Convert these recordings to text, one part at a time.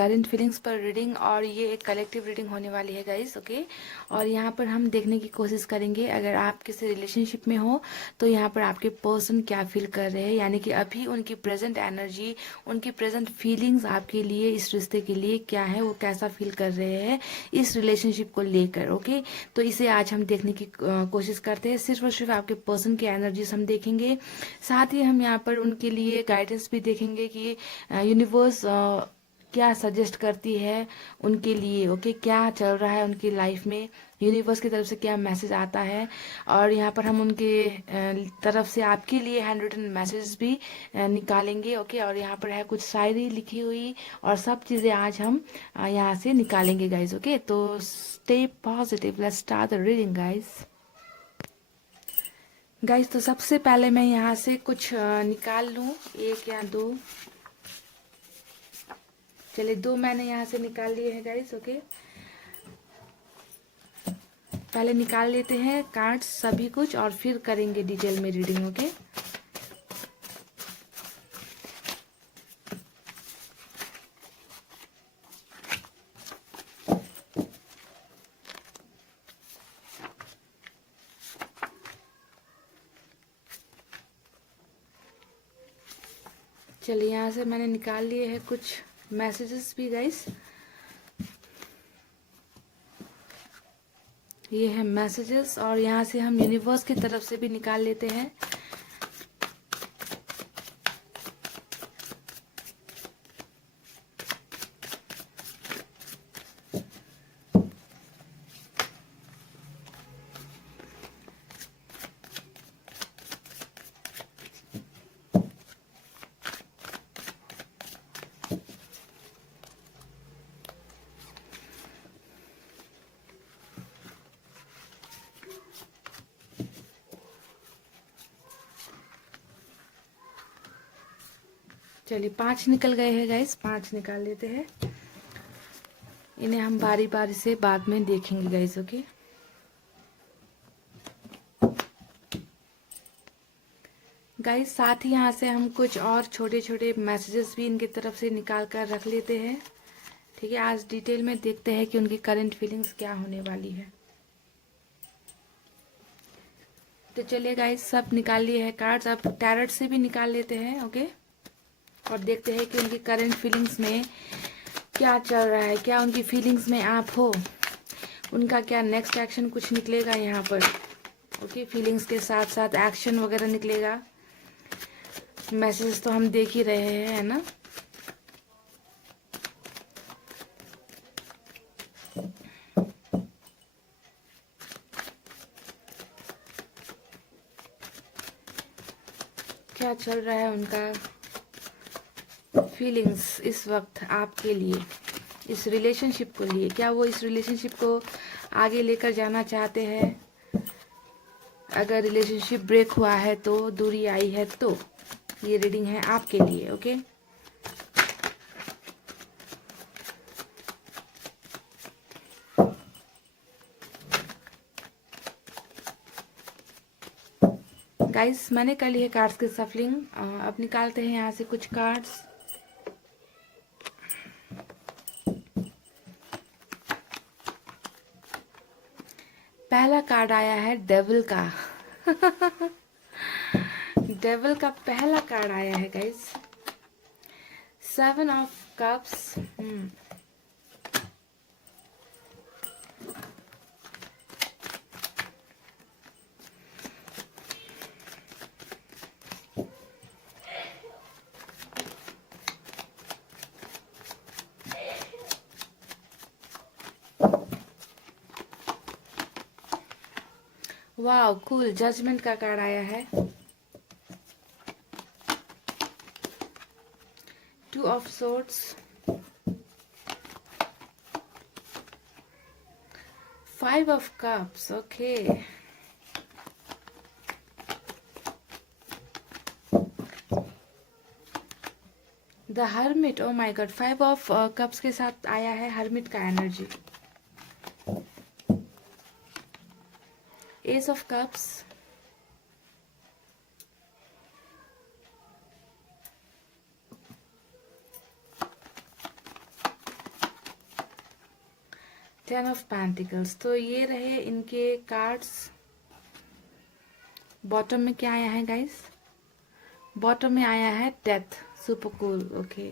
Current feelings पर reading, और ये एक कलेक्टिव रीडिंग होने वाली है गाइस, ओके। और यहाँ पर हम देखने की कोशिश करेंगे, अगर आप किसी रिलेशनशिप में हो तो यहाँ पर आपके पर्सन क्या फील कर रहे हैं, यानी कि अभी उनकी प्रेजेंट एनर्जी, उनकी प्रेजेंट फीलिंग्स आपके लिए, इस रिश्ते के लिए क्या है, वो कैसा फील कर रहे हैं इस रिलेशनशिप को लेकर, ओके। तो इसे आज हम देखने की कोशिश करते हैं। सिर्फ और सिर्फ आपके पर्सन की एनर्जीज हम देखेंगे, साथ ही हम यहाँ पर उनके लिए गाइडेंस भी देखेंगे कि यूनिवर्स क्या सजेस्ट करती है उनके लिए, ओके। क्या चल रहा है उनकी लाइफ में, यूनिवर्स की तरफ से क्या मैसेज आता है। और यहाँ पर हम उनके तरफ से आपके लिए हैंड रिटन मैसेज भी निकालेंगे, ओके। और यहाँ पर है कुछ शायरी लिखी हुई, और सब चीज़ें आज हम यहाँ से निकालेंगे गाइज, ओके। तो stay positive, let's start the reading guys. Guys तो सबसे पहले मैं यहाँ से कुछ निकाल लूँ, एक या दो। चलिए, दो मैंने यहाँ से निकाल लिए हैं गाइज, ओके। पहले निकाल लेते हैं कार्ड्स सभी कुछ, और फिर करेंगे डिटेल में रीडिंग, ओके। चलिए, यहाँ से मैंने निकाल लिए हैं कुछ मैसेजेस भी गाइस। ये है मैसेजेस, और यहाँ से हम यूनिवर्स की तरफ से भी निकाल लेते हैं। चलिए, 5 निकल गए हैं गाइस, 5 निकाल लेते हैं। इन्हें हम बारी बारी से बाद में देखेंगे गाइस, ओके। गाइस साथ ही यहाँ से हम कुछ और छोटे छोटे मैसेजेस भी इनकी तरफ से निकाल कर रख लेते हैं, ठीक है। आज डिटेल में देखते हैं कि उनकी करंट फीलिंग्स क्या होने वाली है। तो चलिए गाइस, सब निकाल लिए हैं कार्ड्स, अब टैरोट से भी निकाल लेते हैं, ओके। और देखते हैं कि उनकी करंट फीलिंग्स में क्या चल रहा है, क्या उनकी फीलिंग्स में आप हो, उनका क्या नेक्स्ट एक्शन कुछ निकलेगा यहाँ पर, ओके। फीलिंग्स के साथ साथ एक्शन वगैरह निकलेगा। मैसेज तो हम देख ही रहे हैं, है ना। क्या चल रहा है उनका फीलिंग्स इस वक्त आपके लिए, इस रिलेशनशिप को लिए, क्या वो इस रिलेशनशिप को आगे लेकर जाना चाहते हैं। अगर रिलेशनशिप ब्रेक हुआ है तो, दूरी आई है तो, ये रीडिंग है आपके लिए, ओके। गाइस मैंने कर ली है कार्ड्स की सफलिंग। अब निकालते हैं यहाँ से कुछ कार्ड्स। पहला कार्ड आया है डेविल का डेविल का पहला कार्ड आया है गाइस, 7 ऑफ कप्स। वाह कूल, जजमेंट का कार्ड आया है, 2 of swords, 5 of cups, okay. The hermit, oh my God, 5 of cups के साथ आया है हर्मिट का energy. S of cups, ten of pentacles. तो ये रहे इनके कार्ड्स। बॉटम में क्या आया है गाइस? बॉटम में आया है death. Super cool. Okay,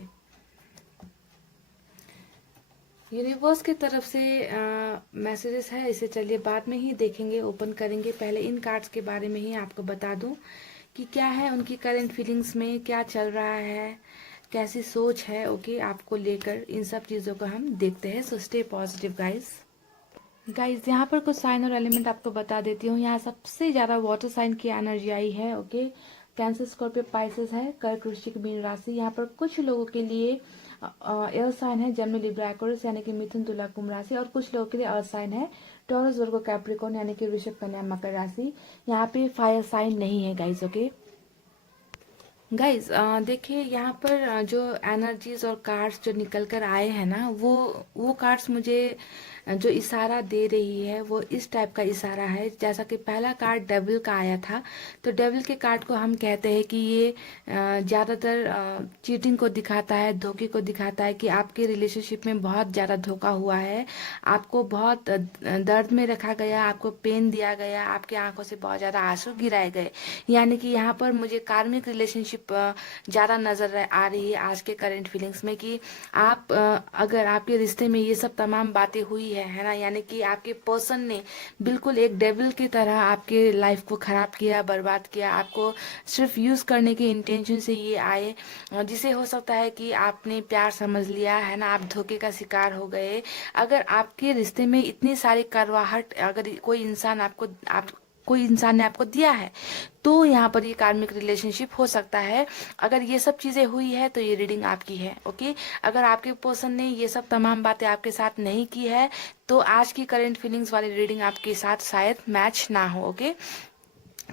universe की तरफ से मैसेजेस है, इसे चलिए बाद में ही देखेंगे, ओपन करेंगे। पहले इन कार्ड्स के बारे में ही आपको बता दूं कि क्या है उनकी करंट फीलिंग्स में, क्या चल रहा है, कैसी सोच है ओके आपको लेकर, इन सब चीज़ों को हम देखते हैं। So stay positive guys. Guys यहाँ पर कुछ साइन और एलिमेंट आपको बता देती हूँ। यहाँ सबसे ज़्यादा वाटर साइन की एनर्जी आई है ओके। कैंसर, स्कॉर्पियो, पाइसेस है, कर्क, वृश्चिक, मीन राशि। यहाँ पर कुछ लोगों के लिए एयर साइन है, जेमिनी, लिब्रा, एक्वेरियस यानी कि मिथुन, तुला, कुंभ राशि। और कुछ लोगों के लिए अर्थ साइन है, टॉरस, वर्गो, कैप्रिकॉर्न यानी कि वृषभ, कन्या, मकर राशि। यहाँ पे फायर साइन नहीं है गाइस ओके। गाइज देखिए यहाँ पर जो एनर्जीज और कार्ड्स जो निकल कर आए हैं ना, वो कार्ड्स मुझे जो इशारा दे रही है वो इस टाइप का इशारा है। जैसा कि पहला कार्ड डेविल का आया था, तो डेविल के कार्ड को हम कहते हैं कि ये ज़्यादातर चीटिंग को दिखाता है, धोखे को दिखाता है कि आपके रिलेशनशिप में बहुत ज़्यादा धोखा हुआ है, आपको बहुत दर्द में रखा गया, आपको पेन दिया गया, आपकी आंखों से बहुत ज़्यादा आंसू गिराए गए। यानी कि यहाँ पर मुझे कार्मिक रिलेशनशिप ज़्यादा नज़र आ रही है आज के करंट फीलिंग्स में कि आप अगर आपके रिश्ते में ये सब तमाम बातें हुई है ना, यानी कि आपके पर्सन ने बिल्कुल एक डेविल की तरह आपके लाइफ को खराब किया, बर्बाद किया, आपको सिर्फ यूज़ करने के इंटेंशन से ये आए, जिसे हो सकता है कि आपने प्यार समझ लिया है ना, आप धोखे का शिकार हो गए। अगर आपके रिश्ते में इतनी सारी करवाहट अगर कोई इंसान ने आपको दिया है, तो यहाँ पर ये कार्मिक रिलेशनशिप हो सकता है। अगर ये सब चीज़ें हुई है तो ये रीडिंग आपकी है ओके। अगर आपके पर्सन ने ये सब तमाम बातें आपके साथ नहीं की है, तो आज की करंट फीलिंग्स वाली रीडिंग आपके साथ शायद मैच ना हो ओके।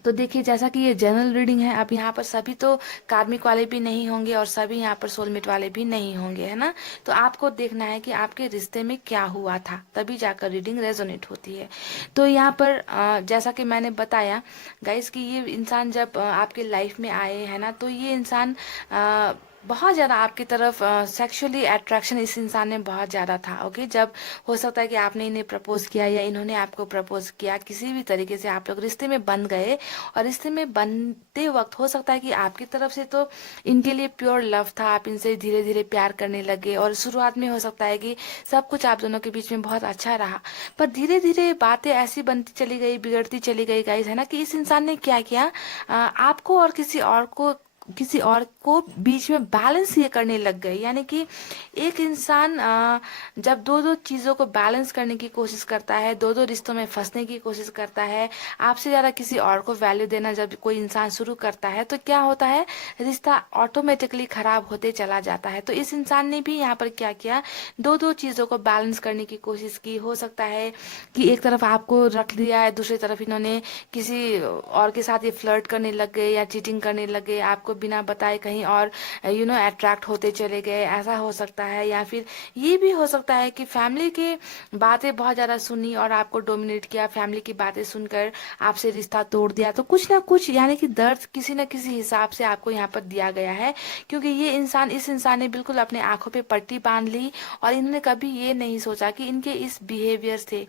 तो देखिए जैसा कि ये जनरल रीडिंग है, अब यहाँ पर सभी तो कार्मिक वाले भी नहीं होंगे और सभी यहाँ पर सोलमेट वाले भी नहीं होंगे, है ना। तो आपको देखना है कि आपके रिश्ते में क्या हुआ था, तभी जाकर रीडिंग रेजोनेट होती है। तो यहाँ पर जैसा कि मैंने बताया गाइस कि ये इंसान जब आपके लाइफ में आए हैं ना, तो ये इंसान बहुत ज़्यादा आपकी तरफ सेक्सुअली अट्रैक्शन इस इंसान में बहुत ज़्यादा था ओके। जब हो सकता है कि आपने इन्हें प्रपोज किया या इन्होंने आपको प्रपोज किया, किसी भी तरीके से आप लोग रिश्ते में बन गए, और रिश्ते में बनते वक्त हो सकता है कि आपकी तरफ से तो इनके लिए प्योर लव था, आप इनसे धीरे धीरे प्यार करने लगे, और शुरुआत में हो सकता है कि सब कुछ आप दोनों के बीच में बहुत अच्छा रहा, पर धीरे धीरे बातें ऐसी बनती चली गई, बिगड़ती चली गई गाइस, है ना, कि इस इंसान ने क्या किया, आपको और किसी और को बीच में बैलेंस ये करने लग गए। यानी कि एक इंसान जब दो दो चीज़ों को बैलेंस करने की कोशिश करता है, दो दो रिश्तों में फंसने की कोशिश करता है, आपसे ज़्यादा किसी और को वैल्यू देना जब कोई इंसान शुरू करता है, तो क्या होता है, रिश्ता ऑटोमेटिकली खराब होते चला जाता है। तो इस इंसान ने भी यहाँ पर क्या किया, दो दो चीज़ों को बैलेंस करने की कोशिश की। हो सकता है कि एक तरफ आपको रख दिया है, दूसरी तरफ इन्होंने किसी और के साथ ये फ्लर्ट करने लग गए या चीटिंग करने लग गए, आपको बिना बताए कहीं और अट्रैक्ट होते चले गए, ऐसा हो सकता है। या फिर ये भी हो सकता है कि फैमिली की बातें बहुत ज़्यादा सुनी और आपको डोमिनेट किया, फैमिली की बातें सुनकर आपसे रिश्ता तोड़ दिया। तो कुछ ना कुछ यानी कि दर्द किसी न किसी हिसाब से आपको यहाँ पर दिया गया है, क्योंकि इस इंसान ने बिल्कुल अपने आंखों पे पट्टी बांध ली, और इन्होंने कभी ये नहीं सोचा कि इनके इस बिहेवियर से,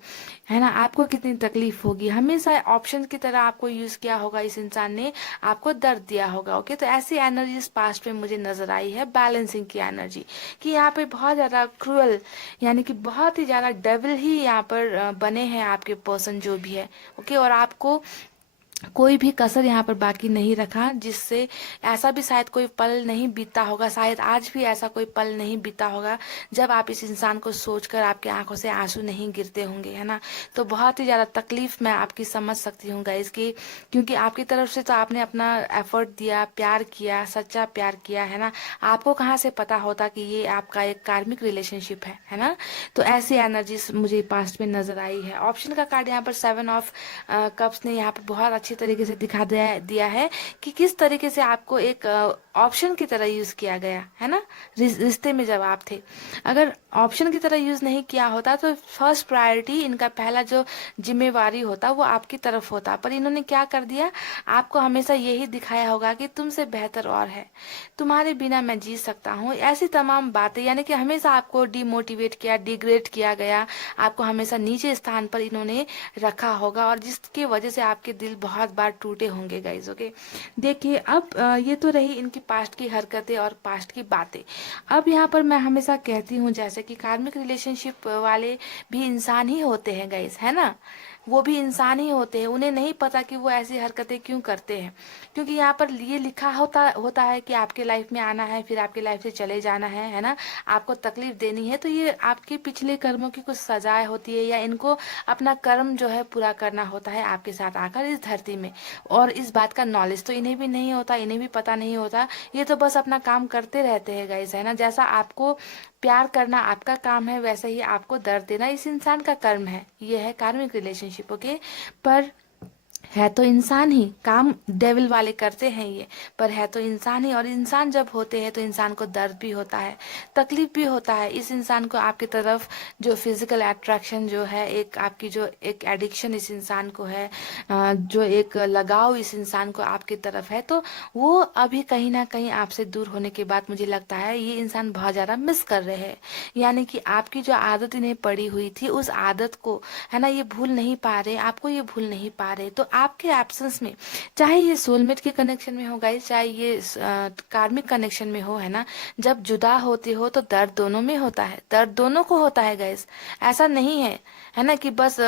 है ना, आपको कितनी तकलीफ होगी। हमेशा ऑप्शन की तरह आपको यूज किया होगा, इस इंसान ने आपको दर्द दिया होगा ओके। तो ऐसी एनर्जी इस पास्ट में मुझे नजर आई है, बैलेंसिंग की एनर्जी, कि यहाँ पे बहुत ज्यादा क्रूअल यानी कि बहुत ही ज्यादा डेविल ही यहाँ पर बने हैं आपके पर्सन जो भी है ओके। और आपको कोई भी कसर यहाँ पर बाकी नहीं रखा, जिससे ऐसा भी शायद कोई पल नहीं बीता होगा, शायद आज भी ऐसा कोई पल नहीं बीता होगा जब आप इस इंसान को सोचकर आपके आंखों से आंसू नहीं गिरते होंगे, है ना। तो बहुत ही ज़्यादा तकलीफ मैं आपकी समझ सकती हूँ गाइस की, क्योंकि आपकी तरफ से तो आपने अपना एफर्ट दिया, प्यार किया, सच्चा प्यार किया, है ना। आपको कहाँ से पता होता कि ये आपका एक कार्मिक रिलेशनशिप है ना। तो ऐसी एनर्जी मुझे पास्ट में नजर आई है। ऑप्शन का कार्ड यहाँ पर 7 ऑफ कप्स ने यहाँ पर बहुत अच्छे तरीके से दिखा दिया है कि किस तरीके से आपको एक ऑप्शन की तरह यूज किया गया है ना। रिश्ते में जब आप थे, अगर ऑप्शन की तरह यूज नहीं किया होता तो फर्स्ट प्रायोरिटी, इनका पहला जो जिम्मेवारी होता वो आपकी तरफ होता, पर इन्होंने क्या कर दिया, आपको हमेशा यही दिखाया होगा कि तुमसे बेहतर और है, तुम्हारे बिना मैं जी सकता हूँ, ऐसी तमाम बातें, यानी कि हमेशा आपको डिमोटिवेट किया, डिग्रेड किया गया, आपको हमेशा नीचे स्थान पर इन्होंने रखा होगा, और जिसकी वजह से आपके दिल बहुत बार टूटे होंगे गाइज। ओके, देखिए अब ये तो रही इनकी पास्ट की हरकतें और पास्ट की बातें। अब यहाँ पर मैं हमेशा कहती हूँ जैसे कि कार्मिक रिलेशनशिप वाले भी इंसान ही होते हैं गाइज, है ना, वो भी इंसान ही होते हैं, उन्हें नहीं पता कि वो ऐसी हरकतें क्यों करते हैं, क्योंकि यहाँ पर ये लिखा होता होता है कि आपके लाइफ में आना है, फिर आपके लाइफ से चले जाना है ना, आपको तकलीफ देनी है, तो ये आपके पिछले कर्मों की कुछ सजाएं होती है, या इनको अपना कर्म जो है पूरा करना होता है आपके साथ आकर इस धरती में। और इस बात का नॉलेज तो इन्हें भी नहीं होता, इन्हें भी पता नहीं होता, ये तो बस अपना काम करते रहते हैं गाइस, है ना। जैसा आपको प्यार करना आपका काम है, वैसे ही आपको दर्द देना इस इंसान का कर्म है, ये है कार्मिक रिलेशनशिप। ओके, पर है तो इंसान ही, काम डेविल वाले करते हैं ये, पर है तो इंसान ही, और इंसान जब होते हैं तो इंसान को दर्द भी होता है, तकलीफ भी होता है। इस इंसान को आपकी तरफ जो फिजिकल अट्रैक्शन जो है, एक आपकी जो एक एडिक्शन इस इंसान को है, जो एक लगाव इस इंसान को आपकी तरफ है, तो वो अभी कहीं ना कहीं आपसे दूर होने के बाद मुझे लगता है ये इंसान बहुत ज्यादा मिस कर रहे हैं, यानी कि आपकी जो आदत इन्हें पड़ी हुई थी उस आदत को, है ना, ये भूल नहीं पा रहे, आपको ये भूल नहीं पा रहे, तो आपके एब्सेंस में, चाहे ये सोलमेट के कनेक्शन में हो गाइस, चाहे ये कार्मिक कनेक्शन में हो, है ना, जब जुदा होते हो तो दर्द दोनों में होता है, दर्द दोनों को होता है गाइस, ऐसा नहीं है ना, कि बस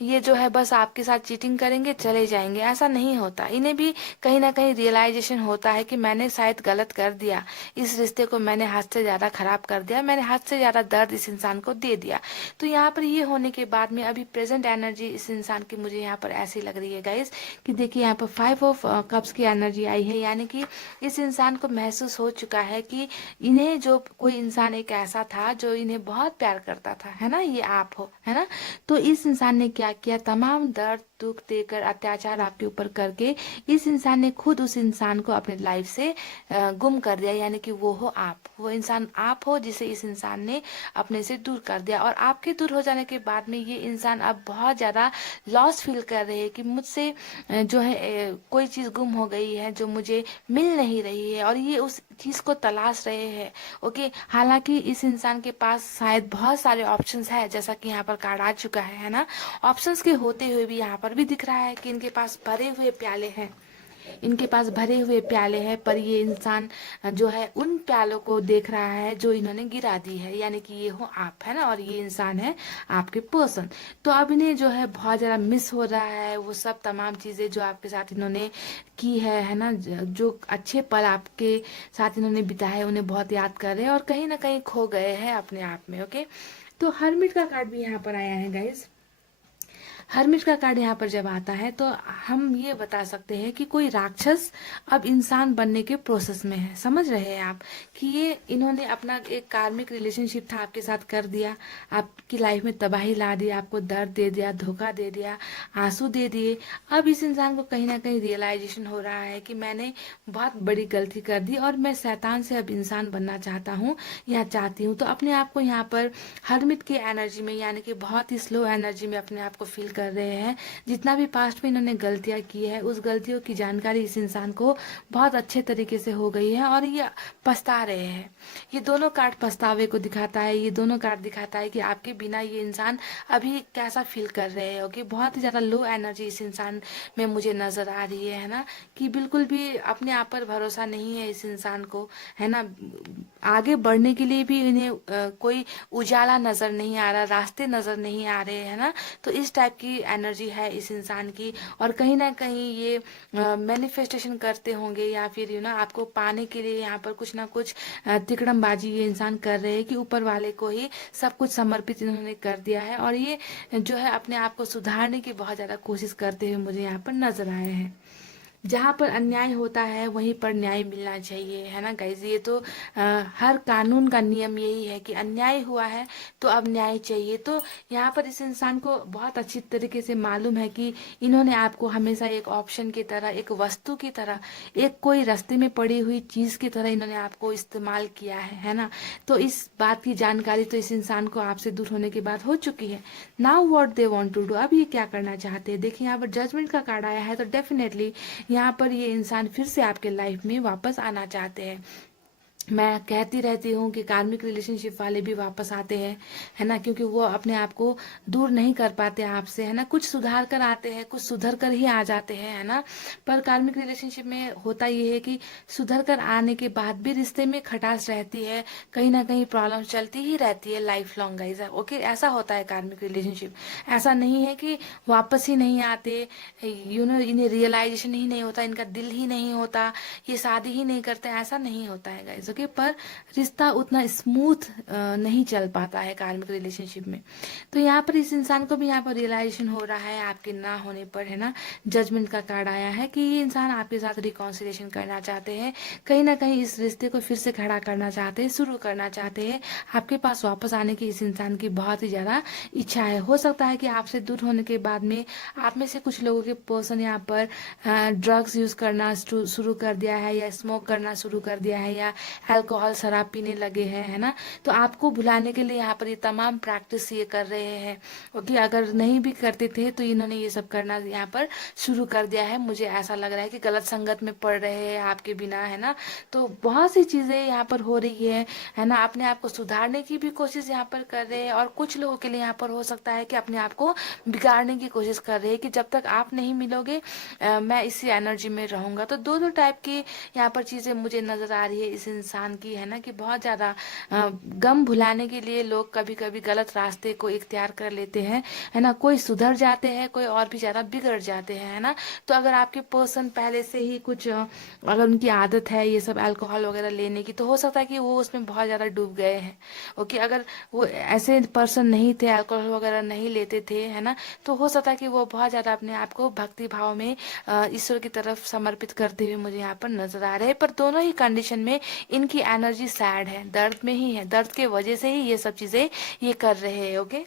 ये जो है बस आपके साथ चीटिंग करेंगे चले जाएंगे, ऐसा नहीं होता। इन्हें भी कहीं ना कहीं रियलाइजेशन होता है कि मैंने शायद गलत कर दिया, इस रिश्ते को मैंने हद से ज्यादा खराब कर दिया, मैंने हद से ज्यादा दर्द इस इंसान को दे दिया। तो यहाँ पर ये होने के बाद में अभी प्रेजेंट एनर्जी इस इंसान की मुझे यहाँ पर ऐसी लग रही है गाइस, कि देखिए यहाँ पर 5 ऑफ कप्स की एनर्जी आई है, यानी कि इस इंसान को महसूस हो चुका है कि इन्हें जो कोई इंसान एक ऐसा था जो इन्हें बहुत प्यार करता था, है ना, ये आप हो, है ना, तो इस इंसान ने क्या किया, तमाम दर्द दुख देकर, अत्याचार आपके ऊपर करके इस इंसान ने खुद उस इंसान को अपने लाइफ से गुम कर दिया, यानी कि वो हो आप, वो इंसान आप हो जिसे इस इंसान ने अपने से दूर कर दिया। और आपके दूर हो जाने के बाद में ये इंसान अब बहुत ज्यादा लॉस फील कर रहे हैं कि मुझसे जो है कोई चीज गुम हो गई है जो मुझे मिल नहीं रही है, और ये उस चीज को तलाश रहे हैं। ओके, हालांकि इस इंसान के पास शायद बहुत सारे ऑप्शंस है, जैसा कि यहाँ पर कार्ड आ चुका है ना, ऑप्शंस के होते हुए भी यहाँ पर भी दिख रहा है कि इनके पास भरे हुए प्याले हैं, इनके पास भरे हुए प्याले हैं, पर ये इंसान जो है उन प्यालों को देख रहा है जो इन्होंने गिरा दी है, यानी कि ये हो आप, है ना, और ये इंसान है आपके पर्सन। तो अब इन्हें जो है बहुत ज्यादा मिस हो रहा है वो सब तमाम चीजें जो आपके साथ इन्होंने की है ना, जो अच्छे पल आपके साथ इन्होंने बिताए है, उन्हें बहुत याद कर रहे हैं और कहीं ना कहीं खो गए हैं अपने आप में। ओके, तो हरमिट का कार्ड भी यहाँ पर आया है गाइज। हरमिट का कार्ड यहाँ पर जब आता है तो हम ये बता सकते हैं कि कोई राक्षस अब इंसान बनने के प्रोसेस में है, समझ रहे हैं आप, कि ये इन्होंने अपना एक कार्मिक रिलेशनशिप था आपके साथ कर दिया, आपकी लाइफ में तबाही ला दी, आपको दर्द दे दिया, धोखा दे दिया, आंसू दे दिए। अब इस इंसान को कहीं ना कहीं रियलाइजेशन हो रहा है कि मैंने बहुत बड़ी गलती कर दी और मैं शैतान से अब इंसान बनना चाहता हूँ या चाहती हूँ। तो अपने आप को यहाँ पर हरमिट की एनर्जी में, यानी कि बहुत ही स्लो एनर्जी में अपने आप को फील कर रहे हैं। जितना भी पास्ट में इन्होंने गलतियां की है उस गलतियों की जानकारी इस इंसान को बहुत अच्छे तरीके से हो गई है और ये पछता रहे हैं। ये दोनों कार्ड पछतावे को दिखाता है, ये दोनों कार्ड दिखाता है कि आपके बिना ये इंसान अभी कैसा फील कर रहे हैं। ओके, बहुत ही ज्यादा लो एनर्जी इस इंसान में मुझे नजर आ रही है ना, कि बिल्कुल भी अपने आप पर भरोसा नहीं है इस इंसान को, है ना। आगे बढ़ने के लिए भी इन्हें कोई उजाला नजर नहीं आ रहा, रास्ते नजर नहीं आ रहे, है ना। तो इस टाइप की एनर्जी है इस इंसान की, और कहीं ना कहीं ये मैनिफेस्टेशन करते होंगे या फिर आपको पाने के लिए यहाँ पर कुछ ना कुछ तिकड़मबाजी ये इंसान कर रहे हैं कि ऊपर वाले को ही सब कुछ समर्पित इन्होंने कर दिया है, और ये जो है अपने आप को सुधारने की बहुत ज्यादा कोशिश करते हुए मुझे यहाँ पर नजर आए हैं। जहाँ पर अन्याय होता है वहीं पर न्याय मिलना चाहिए, है ना गाइज। ये तो हर कानून का नियम यही है कि अन्याय हुआ है तो अब न्याय चाहिए। तो यहाँ पर इस इंसान को बहुत अच्छी तरीके से मालूम है कि इन्होंने आपको हमेशा एक ऑप्शन की तरह, एक वस्तु की तरह, एक कोई रास्ते में पड़ी हुई चीज की तरह इन्होंने आपको इस्तेमाल किया है ना। तो इस बात की जानकारी तो इस इंसान को आपसे दूर होने के बाद हो चुकी है। Now what they want to do, अब ये क्या करना चाहते हैं। देखिए यहाँ पर जजमेंट का कार्ड आया है, तो डेफिनेटली यहाँ पर ये इंसान फिर से आपके लाइफ में वापस आना चाहते हैं। मैं कहती रहती हूँ कि कार्मिक रिलेशनशिप वाले भी वापस आते हैं, है ना, क्योंकि वो अपने आप को दूर नहीं कर पाते आपसे, है ना। कुछ सुधार कर आते हैं, कुछ सुधर कर ही आ जाते हैं, है ना। पर कार्मिक रिलेशनशिप में होता ये है कि सुधर कर आने के बाद भी रिश्ते में खटास रहती है, कहीं ना कहीं प्रॉब्लम चलती ही रहती है लाइफ लॉन्ग गाइज। ओके, ऐसा होता है कार्मिक रिलेशनशिप। ऐसा नहीं है कि वापस ही नहीं आते, इन्हें रियलाइजेशन ही नहीं होता, इनका दिल ही नहीं होता, ये शादी ही नहीं करते, ऐसा नहीं होता है गाइज। ओके, पर रिश्ता उतना स्मूथ नहीं चल पाता है कार्मिक रिलेशनशिप में। तो यहाँ पर इस इंसान को भी यहाँ पर रियलाइजेशन हो रहा है आपके ना होने पर, है ना। जजमेंट का कार्ड आया है कि ये इंसान आपके साथ रिकॉन्सिलेशन करना चाहते हैं, कहीं ना कहीं इस रिश्ते को फिर से खड़ा करना चाहते हैं, शुरू करना चाहते हैं। आपके पास वापस आने की इस इंसान की बहुत ही ज्यादा इच्छा है। हो सकता है कि आपसे दूर होने के बाद में आप में से कुछ लोगों के पर्सन यहाँ पर ड्रग्स यूज करना शुरू कर दिया है, या स्मोक करना शुरू कर दिया है, या अल्कोहल शराब पीने लगे हैं, है ना। तो आपको भुलाने के लिए यहाँ पर ये तमाम प्रैक्टिस ये कर रहे हैं। ओके, अगर नहीं भी करते थे तो इन्होंने ये सब करना यहाँ पर शुरू कर दिया है। मुझे ऐसा लग रहा है कि गलत संगत में पड़ रहे हैं आपके बिना, है ना। तो बहुत सी चीजें यहाँ पर हो रही है ना। अपने आप को सुधारने की भी कोशिश यहाँ पर कर रहे हैं, और कुछ लोगों के लिए यहाँ पर हो सकता है कि अपने आप को बिगाड़ने की कोशिश कर रहे हैं कि जब तक आप नहीं मिलोगे मैं इसी एनर्जी में रहूंगा। तो दोनों टाइप की यहाँ पर चीजें मुझे नजर आ रही है इस इंसान की, है ना, कि बहुत ज्यादा गम भुलाने के लिए लोग कभी कभी गलत रास्ते को इख्तियार कर लेते हैं, है ना। कोई सुधर जाते हैं, कोई और भी ज्यादा बिगड़ जाते हैं, है ना। तो अगर आपके पर्सन पहले से ही कुछ अगर उनकी आदत है ये सब अल्कोहल वगैरह लेने की, तो हो सकता है कि वो उसमें बहुत ज्यादा डूब गए हैं। ओके, अगर वो ऐसे पर्सन नहीं थे, अल्कोहल वगैरह नहीं लेते थे, है ना, तो हो सकता है कि वो बहुत ज्यादा अपने आप को भक्ति भाव में ईश्वर की तरफ समर्पित करते हुए मुझे यहाँ पर नजर आ रहे हैं। पर दोनों ही कंडीशन में इनकी एनर्जी सैड है, दर्द में ही है, दर्द के वजह से ही ये सब चीजें ये कर रहे हैं। ओके,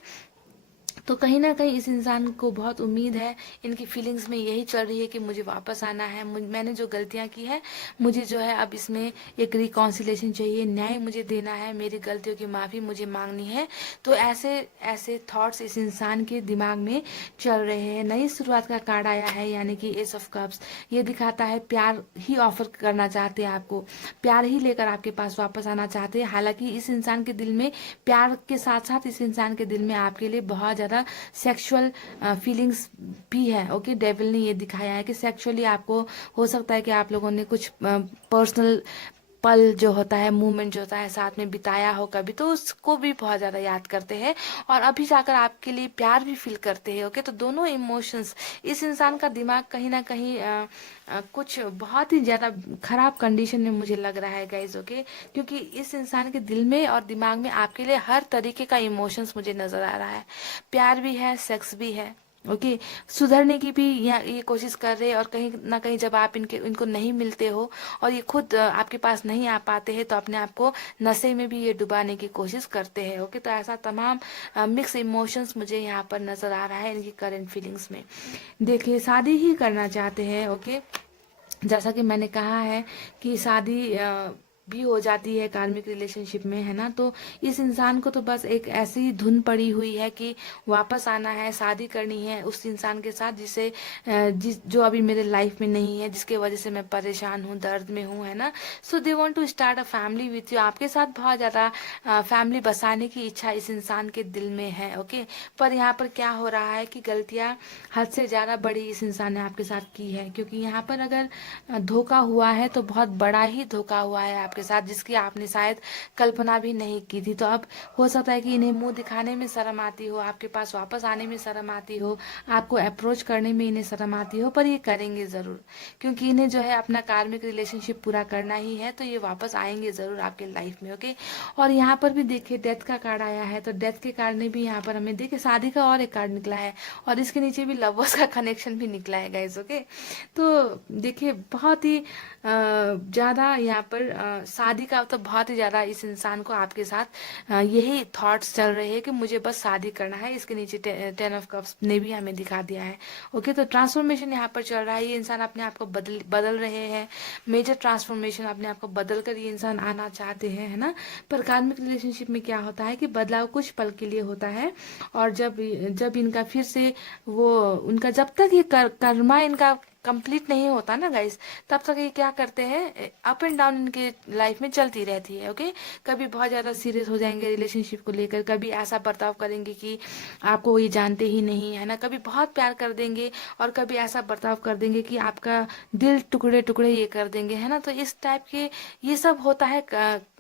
तो कहीं ना कहीं इस इंसान को बहुत उम्मीद है, इनकी फीलिंग्स में यही चल रही है कि मुझे वापस आना है, मैंने जो गलतियां की है मुझे जो है अब इसमें एक रिकॉन्सिलेशन चाहिए, न्याय मुझे देना है, मेरी गलतियों की माफी मुझे मांगनी है। तो ऐसे ऐसे थॉट्स इस इंसान के दिमाग में चल रहे हैं। नई शुरुआत का कार्ड आया है, यानी कि एस ऑफ कप्स। ये दिखाता है प्यार ही ऑफर करना चाहते हैं आपको, प्यार ही लेकर आपके पास वापस आना चाहते हैं। हालांकि इस इंसान के दिल में प्यार के साथ साथ इस इंसान के दिल में आपके लिए बहुत ज्यादा सेक्सुअल फीलिंग्स भी है। ओके, डेविल ने ये दिखाया है कि सेक्सुअली आपको हो सकता है कि आप लोगों ने कुछ पर्सनल पल जो होता है, मूवमेंट जो होता है साथ में बिताया हो कभी, तो उसको भी बहुत ज्यादा याद करते हैं, और अभी जाकर आपके लिए प्यार भी फील करते हैं। ओके, तो दोनों इमोशंस, इस इंसान का दिमाग कहीं ना कहीं कुछ बहुत ही ज्यादा खराब कंडीशन में मुझे लग रहा है गाइज। ओके, क्योंकि इस इंसान के दिल में और दिमाग में आपके लिए हर तरीके का इमोशंस मुझे नजर आ रहा है, प्यार भी है, सेक्स भी है। ओके, सुधरने की भी ये कोशिश कर रहे हैं, और कहीं ना कहीं जब आप इनको नहीं मिलते हो और ये खुद आपके पास नहीं आ पाते हैं, तो अपने आप को नशे में भी ये डुबाने की कोशिश करते हैं। ओके, तो ऐसा तमाम मिक्स इमोशंस मुझे यहाँ पर नजर आ रहा है इनकी करंट फीलिंग्स में। देखिए, शादी ही करना चाहते हैं। ओके, जैसा कि मैंने कहा है कि शादी भी हो जाती है कार्मिक रिलेशनशिप में, है ना। तो इस इंसान को तो बस एक ऐसी धुन पड़ी हुई है कि वापस आना है, शादी करनी है उस इंसान के साथ जो अभी मेरे लाइफ में नहीं है, जिसके वजह से मैं परेशान हूँ, दर्द में हूँ, है ना। So they want to start a family with you. आपके साथ बहुत ज्यादा फैमिली बसाने की इच्छा इस इंसान के दिल में है। ओके, पर यहाँ पर क्या हो रहा है कि गलतियां हद से ज्यादा बड़ी इस इंसान ने आपके साथ की है, क्योंकि यहाँ पर अगर धोखा हुआ है तो बहुत बड़ा ही धोखा हुआ है आपके आपके साथ, जिसकी आपने शायद कल्पना भी नहीं की थी। तो अब हो सकता है कि इन्हें मुंह दिखाने में शर्म आती हो, आपके पास वापस आने में शर्म आती हो, आपको अप्रोच करने में इन्हें शर्म आती हो, पर ये करेंगे ज़रूर, क्योंकि इन्हें जो है अपना कार्मिक रिलेशनशिप पूरा करना ही है। तो ये वापस आएंगे ज़रूर आपके लाइफ में, ओके। और यहाँ पर भी देखिए डेथ का कार्ड आया है, तो डेथ के कार्ड ने भी यहाँ पर हमें देखिए शादी का और एक कार्ड निकला है, और इसके नीचे भी लवर्स का कनेक्शन भी निकला है गाइस, ओके। तो देखिए बहुत ही ज़्यादा यहाँ पर शादी का तो बहुत ही ज़्यादा इस इंसान को आपके साथ यही थॉट्स चल रहे हैं कि मुझे बस शादी करना है। इसके नीचे 10 ऑफ कप्स ने भी हमें दिखा दिया है, ओके। तो ट्रांसफॉर्मेशन यहाँ पर चल रहा है, ये इंसान अपने आप को बदल रहे हैं, मेजर ट्रांसफॉर्मेशन अपने आप को बदल कर ये इंसान आना चाहते हैं, है ना। पर कार्मिक रिलेशनशिप में क्या होता है कि बदलाव कुछ पल के लिए होता है, और जब जब इनका फिर से वो उनका जब तक ये कर्मा इनका कंप्लीट नहीं होता ना गाइस, तब तक ये क्या करते हैं, अप एंड डाउन इनके लाइफ में चलती रहती है, ओके। कभी बहुत ज़्यादा सीरियस हो जाएंगे रिलेशनशिप को लेकर, कभी ऐसा बर्ताव करेंगे कि आपको ये जानते ही नहीं, है ना। कभी बहुत प्यार कर देंगे, और कभी ऐसा बर्ताव कर देंगे कि आपका दिल टुकड़े टुकड़े ये कर देंगे, है ना। तो इस टाइप के ये सब होता है,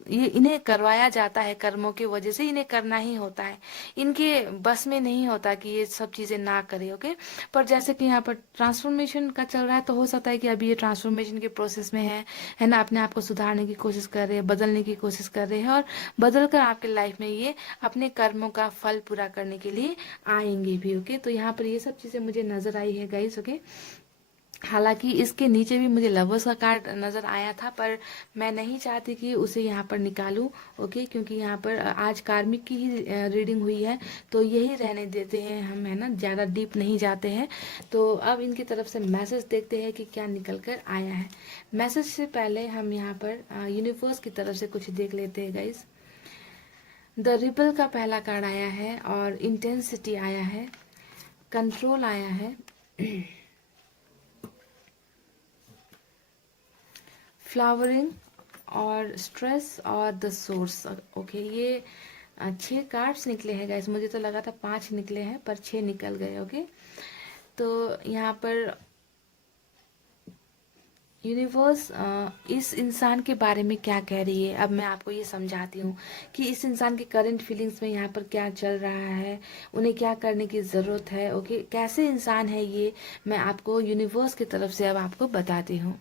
ये इन्हें करवाया जाता है कर्मों की वजह से, इन्हें करना ही होता है, इनके बस में नहीं होता कि ये सब चीज़ें ना करे, ओके। पर जैसे कि यहाँ पर ट्रांसफॉर्मेशन का चल रहा है, तो हो सकता है कि अभी ये ट्रांसफॉर्मेशन के प्रोसेस में है ना, अपने आप को सुधारने की कोशिश कर रहे हैं, बदलने की कोशिश कर रहे हैं, और बदल कर आपके लाइफ में ये अपने कर्मों का फल पूरा करने के लिए आएंगे भी, ओके। तो यहाँ पर ये सब चीज़ें मुझे नजर आई है गाइस, ओके। हालांकि इसके नीचे भी मुझे लवर्स का कार्ड नज़र आया था, पर मैं नहीं चाहती कि उसे यहाँ पर निकालूं, ओके, क्योंकि यहाँ पर आज कार्मिक की ही रीडिंग हुई है, तो यही रहने देते हैं हम, है ना, ज़्यादा डीप नहीं जाते हैं। तो अब इनकी तरफ से मैसेज देखते हैं कि क्या निकल कर आया है। मैसेज से पहले हम यहाँ पर यूनिवर्स की तरफ से कुछ देख लेते हैं गाइज। द रिबल का पहला कार्ड आया है, और इंटेंसिटी आया है, कंट्रोल आया है, फ्लावरिंग, और स्ट्रेस, और द सोर्स, ओके। ये 6 कार्ड्स निकले हैं गाइस, मुझे तो लगा था 5 निकले हैं, पर 6 निकल गए, ओके। तो यहाँ पर यूनिवर्स इस इंसान के बारे में क्या कह रही है, अब मैं आपको ये समझाती हूँ कि इस इंसान के करंट फीलिंग्स में यहाँ पर क्या चल रहा है, उन्हें क्या करने की ज़रूरत है, ओके। कैसे इंसान है ये, मैं आपको यूनिवर्स की तरफ से अब आपको बताती हूँ।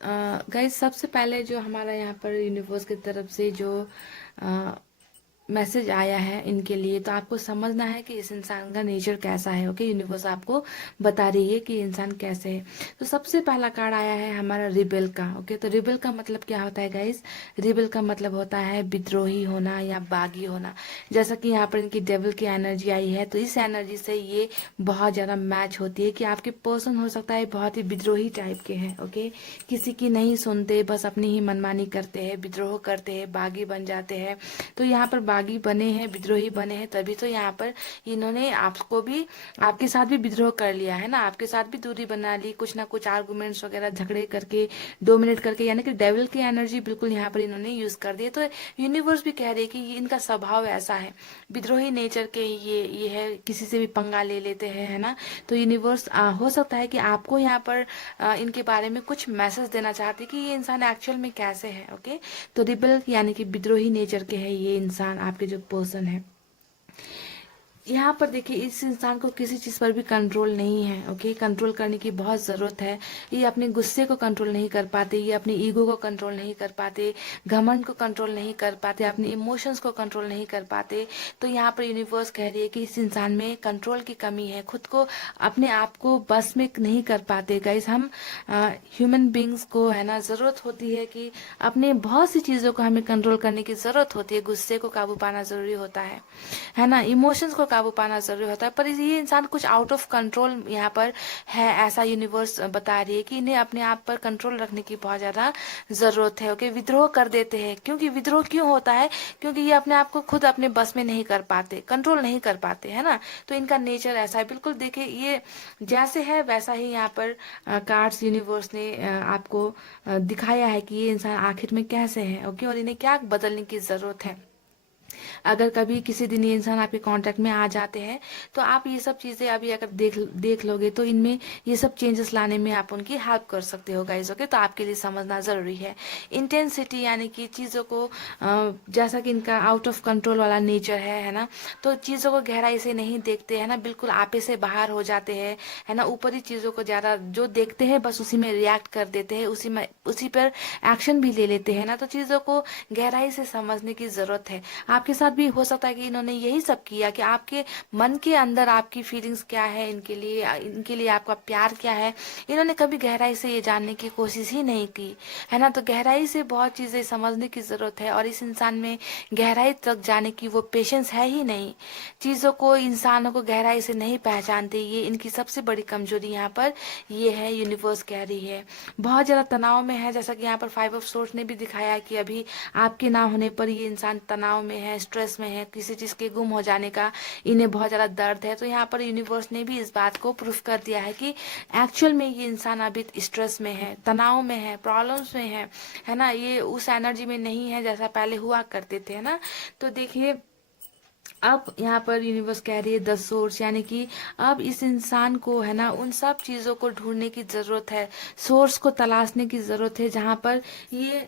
गाइस सबसे पहले जो हमारा यहाँ पर यूनिवर्स की तरफ से जो मैसेज आया है इनके लिए, तो आपको समझना है कि इस इंसान का नेचर कैसा है, ओके। यूनिवर्स आपको बता रही है कि इंसान कैसे है। तो सबसे पहला कार्ड आया है हमारा रिबेल का, ओके। तो रिबेल का मतलब क्या होता है गाइस, रिबेल का मतलब होता है विद्रोही होना या बागी होना। जैसा कि यहाँ पर इनकी डेविल की एनर्जी आई है, तो इस एनर्जी से ये बहुत ज़्यादा मैच होती है कि आपके पर्सन हो सकता है बहुत ही विद्रोही टाइप के हैं, ओके। किसी की नहीं सुनते, बस अपनी ही मनमानी करते हैं, विद्रोह करते हैं, बागी बन जाते हैं। तो यहाँ पर बागी बने हैं, विद्रोही बने हैं, तभी तो यहाँ पर इन्होंने आपको भी, आपके साथ भी विद्रोह कर लिया है ना, आपके साथ भी दूरी बना ली, कुछ ना कुछ आर्गुमेंट्स वगैरह झगड़े करके, डोमिनेट करके, यानी कि डेविल की एनर्जी बिल्कुल यहाँ पर इन्होंने यूज कर दी है। तो यूनिवर्स भी कह रही है कि ये इनका स्वभाव ऐसा है, विद्रोही नेचर के ये है, किसी से भी पंगा ले लेते हैं, है ना। तो यूनिवर्स हो सकता है कि आपको यहाँ पर इनके बारे में कुछ मैसेज देना चाहती है कि ये इंसान एक्चुअल में कैसे है, ओके। तो रिबेल यानी कि विद्रोही नेचर के है ये इंसान, आपके जो पर्सन है। यहाँ पर देखिए इस इंसान को किसी चीज़ पर भी कंट्रोल नहीं है, ओके। कंट्रोल करने की बहुत ज़रूरत है। ये अपने गुस्से को कंट्रोल नहीं कर पाते, ये अपनी ईगो को कंट्रोल नहीं कर पाते, घमंड को कंट्रोल नहीं कर पाते, अपने इमोशंस को कंट्रोल नहीं कर पाते। तो यहाँ पर यूनिवर्स कह रही है कि इस इंसान में कंट्रोल की कमी है, खुद को, अपने आप को बस में नहीं कर पाते। गाइस हम ह्यूमन बींग्स को, है ना, ज़रूरत होती है कि अपने बहुत सी चीज़ों को हमें कंट्रोल करने की ज़रूरत होती है। गुस्से को काबू पाना ज़रूरी होता है ना, इमोशंस को काबू पाना जरूरी होता है। पर ये इंसान कुछ आउट ऑफ कंट्रोल यहाँ पर है, ऐसा यूनिवर्स बता रही है कि इन्हें अपने आप पर कंट्रोल रखने की बहुत ज्यादा जरूरत है, ओके। विद्रोह कर देते हैं, क्योंकि विद्रोह क्यों होता है, क्योंकि ये अपने आप को खुद अपने बस में नहीं कर पाते, कंट्रोल नहीं कर पाते, है ना। तो इनका नेचर ऐसा है, बिल्कुल देखिए ये जैसे है वैसा ही यहाँ पर कार्ड्स यूनिवर्स ने आपको दिखाया है कि ये इंसान आखिर में कैसे है, ओके, और इन्हें क्या बदलने की जरूरत है। अगर कभी किसी दिन ये इंसान आपके कांटेक्ट में आ जाते हैं तो आप ये सब चीजें अभी अगर देख लोगे तो इनमें ये सब चेंजेस लाने में आप उनकी हेल्प कर सकते हो गाइज। ओके, तो आपके लिए समझना जरूरी है। इंटेंसिटी यानी कि चीजों को जैसा कि इनका आउट ऑफ कंट्रोल वाला नेचर है ना, तो चीजों को गहराई से नहीं देखते है ना, बिल्कुल आपे से बाहर हो जाते हैं है ना, ऊपरी चीजों को ज्यादा जो देखते हैं बस उसी में रिएक्ट कर देते हैं, उसी पर एक्शन भी ले लेते हैं ना। तो चीजों को गहराई से समझने की जरूरत है। आपके साथ भी हो सकता है कि इन्होंने यही सब किया कि आपके मन के अंदर आपकी फीलिंग्स क्या है इनके लिए आपका प्यार क्या है, इन्होंने कभी गहराई से ये जानने की कोशिश ही नहीं की है ना। तो गहराई से बहुत चीजें समझने की जरूरत है और इस इंसान में गहराई तक जाने की वो पेशेंस है ही नहीं। चीजों को, इंसानों को गहराई से नहीं पहचानते, ये इनकी सबसे बड़ी कमजोरी यहाँ पर ये है, यूनिवर्स कह रही है। बहुत ज्यादा तनाव में है, जैसा कि यहाँ पर 5 ऑफ सोर्ड्स ने भी दिखाया कि अभी आपके ना होने पर ये इंसान तनाव में है, स्ट्रेस में है, किसी चीज के गुम हो जाने का इन्हें बहुत ज्यादा दर्द है। तो यहाँ पर यूनिवर्स ने भी इस बात को प्रूफ कर दिया है कि एक्चुअल में ये इंसान अभी स्ट्रेस में है, तनाव में है, प्रॉब्लम्स में है ना, ये उस एनर्जी में नहीं है जैसा पहले हुआ करते थे, है ना। तो देखिए, अब यहाँ पर यूनिवर्स कह रही है 10 सोर्स, यानी कि अब इस इंसान को है ना उन सब चीजों को ढूंढने की जरूरत है, सोर्स को तलाशने की जरूरत है, जहां पर ये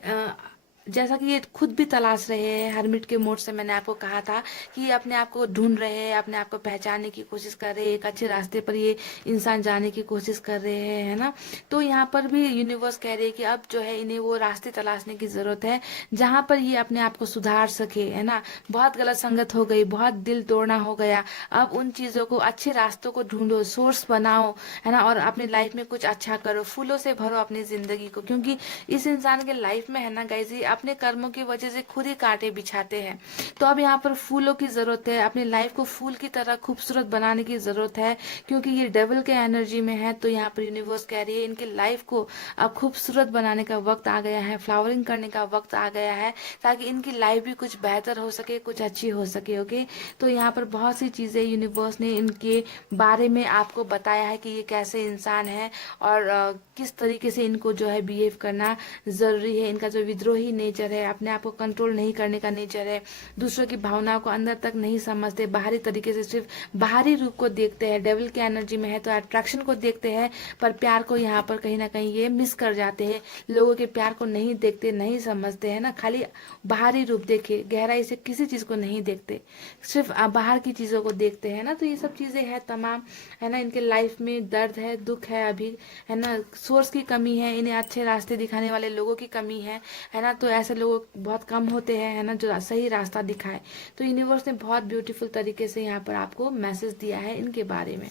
जैसा कि ये खुद भी तलाश रहे हैं। हरमिट के मोड से मैंने आपको कहा था कि ये अपने आप को ढूंढ रहे हैं, अपने आप को पहचानने की कोशिश कर रहे हैं, एक अच्छे रास्ते पर ये इंसान जाने की कोशिश कर रहे हैं, है ना। तो यहाँ पर भी यूनिवर्स कह रहे हैं कि अब जो है इन्हें वो रास्ते तलाशने की जरूरत है जहां पर ये अपने आप को सुधार सके, है ना। बहुत गलत संगत हो गई, बहुत दिल तोड़ना हो गया, अब उन चीजों को, अच्छे रास्तों को ढूंढो, सोर्स बनाओ, है ना, और अपनी लाइफ में कुछ अच्छा करो, फूलों से भरो अपनी जिंदगी को, क्योंकि इस इंसान के लाइफ में है ना गाइज, अपने कर्मों की वजह से खुद ही कांटे बिछाते हैं। तो अब यहाँ पर फूलों की जरूरत है, अपनी लाइफ को फूल की तरह खूबसूरत बनाने की जरूरत है, क्योंकि ये डेविल के एनर्जी में है। तो यहाँ पर यूनिवर्स कह रही है इनके लाइफ को अब खूबसूरत बनाने का वक्त आ गया है, फ्लावरिंग करने का वक्त आ गया है, ताकि इनकी लाइफ भी कुछ बेहतर हो सके, कुछ अच्छी हो सके। ओके, तो यहाँ पर बहुत सी चीजें यूनिवर्स ने इनके बारे में आपको बताया है कि ये कैसे इंसान है और किस तरीके से इनको जो है बिहेव करना जरूरी है। इनका जो विद्रोही नेचर है, अपने आप को कंट्रोल नहीं करने का नेचर है, दूसरों की भावनाओं को अंदर तक नहीं समझते, बाहरी तरीके से सिर्फ बाहरी रूप को देखते हैं। डेविल की एनर्जी में है तो अट्रैक्शन को देखते हैं, पर प्यार को यहाँ पर कहीं ना कहीं ये मिस कर जाते हैं। लोगों के प्यार को नहीं देखते, नहीं समझते, है ना, खाली बाहरी रूप देखे, गहराई से किसी चीज को नहीं देखते, सिर्फ बाहर की चीजों को देखते हैं ना। तो ये सब चीजें हैं तमाम, है ना। इनके लाइफ में दर्द है, दुख है अभी, है ना, सोर्स की कमी है, इन्हें अच्छे रास्ते दिखाने वाले लोगों की कमी है ना। तो ऐसे लोग बहुत कम होते हैं, है ना, जो सही रास्ता दिखाए। तो यूनिवर्स ने बहुत ब्यूटीफुल तरीके से यहाँ पर आपको मैसेज दिया है इनके बारे में।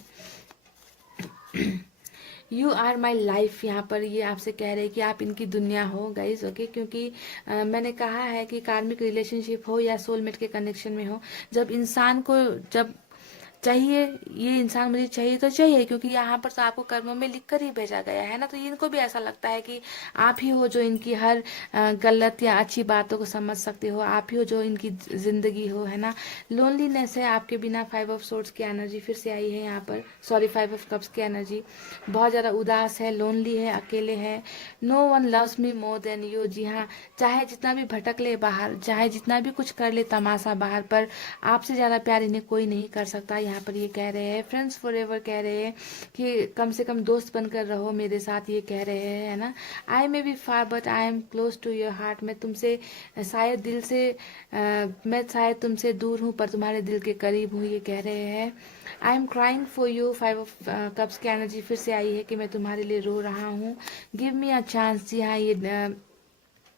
यू आर माई लाइफ, यहाँ पर ये आपसे कह रहे हैं कि आप इनकी दुनिया हो गाइज। ओके, क्योंकि मैंने कहा है कि कार्मिक रिलेशनशिप हो या सोलमेट के कनेक्शन में हो, जब इंसान को जब चाहिए, ये इंसान मुझे चाहिए तो चाहिए, क्योंकि यहाँ पर तो आपको कर्मों में लिख कर ही भेजा गया है ना। तो इनको भी ऐसा लगता है कि आप ही हो जो इनकी हर गलत या अच्छी बातों को समझ सकते हो, आप ही हो जो इनकी जिंदगी हो, है ना। लोनलीनेस है आपके बिना, 5 ऑफ सोर्ड्स की एनर्जी फिर से आई है यहाँ पर, सॉरी 5 ऑफ कप्स की एनर्जी। बहुत ज्यादा उदास है, लोनली है, अकेले है। No one loves me more than you, जी हाँ, चाहे जितना भी भटक ले बाहर, चाहे जितना भी कुछ कर ले तमाशा बाहर, पर आपसे ज्यादा प्यार इन्हें कोई नहीं कर सकता। यहाँ पर ये कह रहे हैं फ्रेंड्स फॉरएवर, कह रहे हैं कि कम से कम दोस्त बनकर रहो मेरे साथ, ये कह रहे हैं, है ना। I may be far but I am close to your heart, मैं तुमसे शायद दिल से मैं शायद तुमसे दूर हूँ पर तुम्हारे दिल के करीब हूँ, ये कह रहे हैं। I am crying for you, 5 of cups की एनर्जी फिर से आई है कि मैं तुम्हारे लिए रो रहा हूँ। गिव मी अ चांस, जी हाँ, ये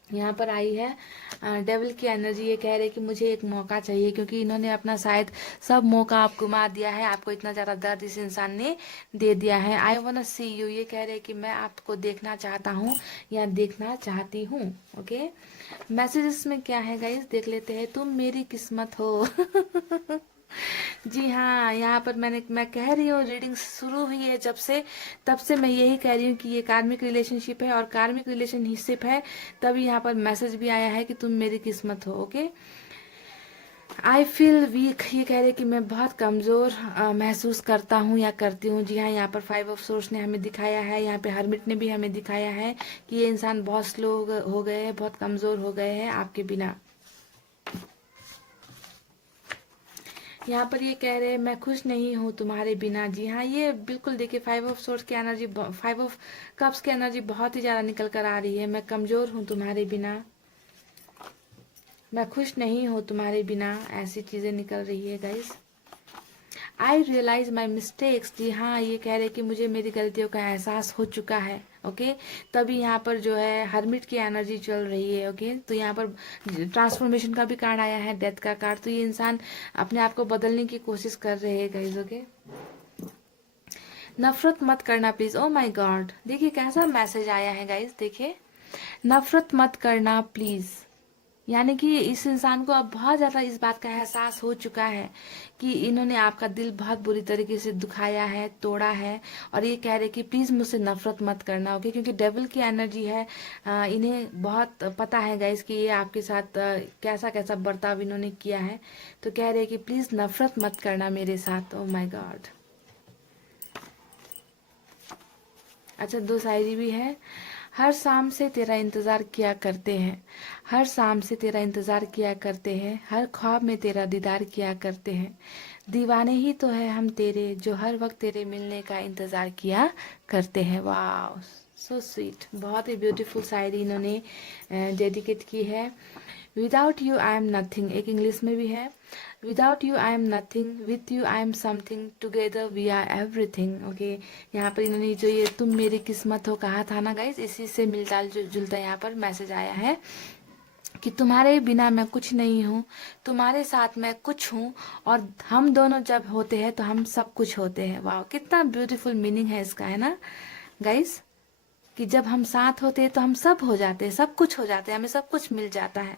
यहाँ पर आई है डेविल की एनर्जी। ये कह रहे कि मुझे एक मौका चाहिए, क्योंकि इन्होंने अपना शायद सब मौका आप गुमा दिया है, आपको इतना ज्यादा दर्द इस इंसान ने दे दिया है। आई वांट सी यू, ये कह रहे कि मैं आपको देखना चाहता हूँ या देखना चाहती हूँ। ओके, मैसेजेस में क्या है गाइस, देख लेते हैं। तुम मेरी किस्मत हो। जी हाँ, यहाँ पर मैं कह रही हूँ, रीडिंग शुरू हुई है जब से, तब से मैं यही कह रही हूँ कि ये कार्मिक रिलेशनशिप है और कार्मिक रिलेशनशिप है, तभी यहाँ पर मैसेज भी आया है कि तुम मेरी किस्मत हो। ओके, आई फील वीक, ये कह रहे कि मैं बहुत कमजोर महसूस करता हूँ या करती हूँ। जी हाँ, यहाँ पर 5 ऑफ सोर्स ने हमें दिखाया है, यहाँ पे हरमिट ने भी हमें दिखाया है कि ये इंसान बहुत स्लो हो गए हैं, बहुत कमजोर हो गए हैं आपके बिना। यहाँ पर ये कह रहे हैं मैं खुश नहीं हूँ तुम्हारे बिना। जी हाँ, ये बिल्कुल देखिए 5 ऑफ सोर्स की एनर्जी, 5 ऑफ कप्स की एनर्जी बहुत ही ज्यादा निकल कर आ रही है। मैं कमजोर हूँ तुम्हारे बिना, मैं खुश नहीं हूँ तुम्हारे बिना, ऐसी चीजें निकल रही है guys. I realize my mistakes. जी हाँ, ये कह रहे कि मुझे मेरी गलतियों का एहसास हो चुका है। ओके, तभी यहाँ पर जो है हर्मिट की एनर्जी चल रही है। ओके, तो यहाँ पर ट्रांसफॉर्मेशन का भी कार्ड आया है, डेथ का कार्ड। तो ये इंसान अपने आप को बदलने की कोशिश कर रहे हैं गाइस। ओके, नफरत मत करना प्लीज। ओ माय गॉड, देखिए कैसा मैसेज आया है गाइस। देखिए, नफरत मत करना प्लीज, यानी कि इस इंसान को अब बहुत ज्यादा इस बात का एहसास हो चुका है कि इन्होंने आपका दिल बहुत बुरी तरीके से दुखाया है, तोड़ा है। और ये कह रहे कि प्लीज मुझसे नफरत मत करना। ओके, क्योंकि डेविल की एनर्जी है। इन्हें बहुत पता है गाइस कि ये आपके साथ कैसा कैसा बर्ताव इन्होंने किया है। तो कह रहे कि प्लीज नफरत मत करना मेरे साथ। Oh my God. अच्छा, दो शायरी भी है। हर शाम से तेरा इंतजार किया करते हैं, हर शाम से तेरा इंतजार किया करते हैं, हर ख्वाब में तेरा दीदार किया करते हैं। दीवाने ही तो है हम तेरे, जो हर वक्त तेरे मिलने का इंतजार किया करते हैं। वाह, सो स्वीट। बहुत ही ब्यूटीफुल शायरी इन्होंने डेडिकेट की है। Without you I am nothing, एक इंग्लिश में भी है। Without you I am nothing, with you I am something, together we are everything. Okay, यहाँ पर इन्होंने जो ये तुम मेरी किस्मत हो कहा था ना गाइस, इसी से मिलता जुलता यहाँ पर मैसेज आया है कि तुम्हारे बिना मैं कुछ नहीं हूँ, तुम्हारे साथ मैं कुछ हूँ, और हम दोनों जब होते हैं तो हम सब कुछ होते हैं। वाह, कितना ब्यूटीफुल मीनिंग है इसका, है ना गाइस, कि जब हम साथ होते हैं तो हम सब हो जाते हैं, सब कुछ हो जाते हैं, हमें सब कुछ मिल जाता है।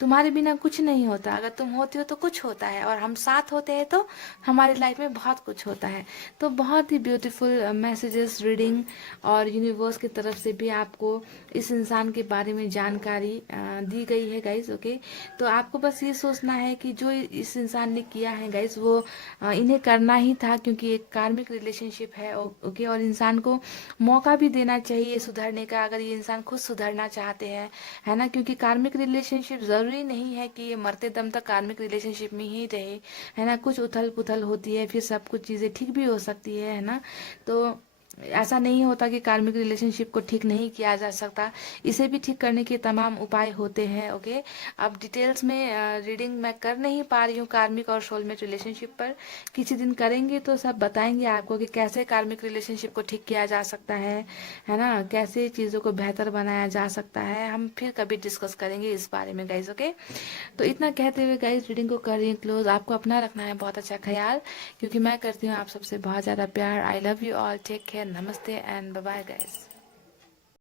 तुम्हारे बिना कुछ नहीं होता, अगर तुम होते हो तो कुछ होता है, और हम साथ होते हैं तो हमारी लाइफ में बहुत कुछ होता है। तो बहुत ही ब्यूटीफुल मैसेजेस रीडिंग और यूनिवर्स की तरफ से भी आपको इस इंसान के बारे में जानकारी दी गई है गाइज। ओके, तो आपको बस ये सोचना है कि जो इस इंसान ने किया है गाइज, वो इन्हें करना ही था, क्योंकि एक कार्मिक रिलेशनशिप है। ओके, और इंसान को मौका भी देना चाहिए सुधरने का, अगर ये इंसान खुद सुधरना चाहते हैं, है ना। क्योंकि कार्मिक रिलेशनशिप जरूरी नहीं है कि ये मरते दम तक कार्मिक रिलेशनशिप में ही रहे, है ना। कुछ उथल पुथल होती है, फिर सब कुछ चीजें ठीक भी हो सकती है ना। तो ऐसा नहीं होता कि कार्मिक रिलेशनशिप को ठीक नहीं किया जा सकता, इसे भी ठीक करने के तमाम उपाय होते हैं। ओके, अब डिटेल्स में रीडिंग मैं कर नहीं पा रही हूँ कार्मिक और सोलमेट रिलेशनशिप पर। किसी दिन करेंगे तो सब बताएंगे आपको कि कैसे कार्मिक रिलेशनशिप को ठीक किया जा सकता है ना, कैसे चीज़ों को बेहतर बनाया जा सकता है। हम फिर कभी डिस्कस करेंगे इस बारे में गाइज। ओके, तो इतना कहते हुए गाइज रीडिंग को कर रही हूँ क्लोज। आपको अपना रखना है बहुत अच्छा ख्याल, क्योंकि मैं करती हूँ आप सबसे बहुत ज़्यादा प्यार। I love you all, take care, namaste and bye bye guys.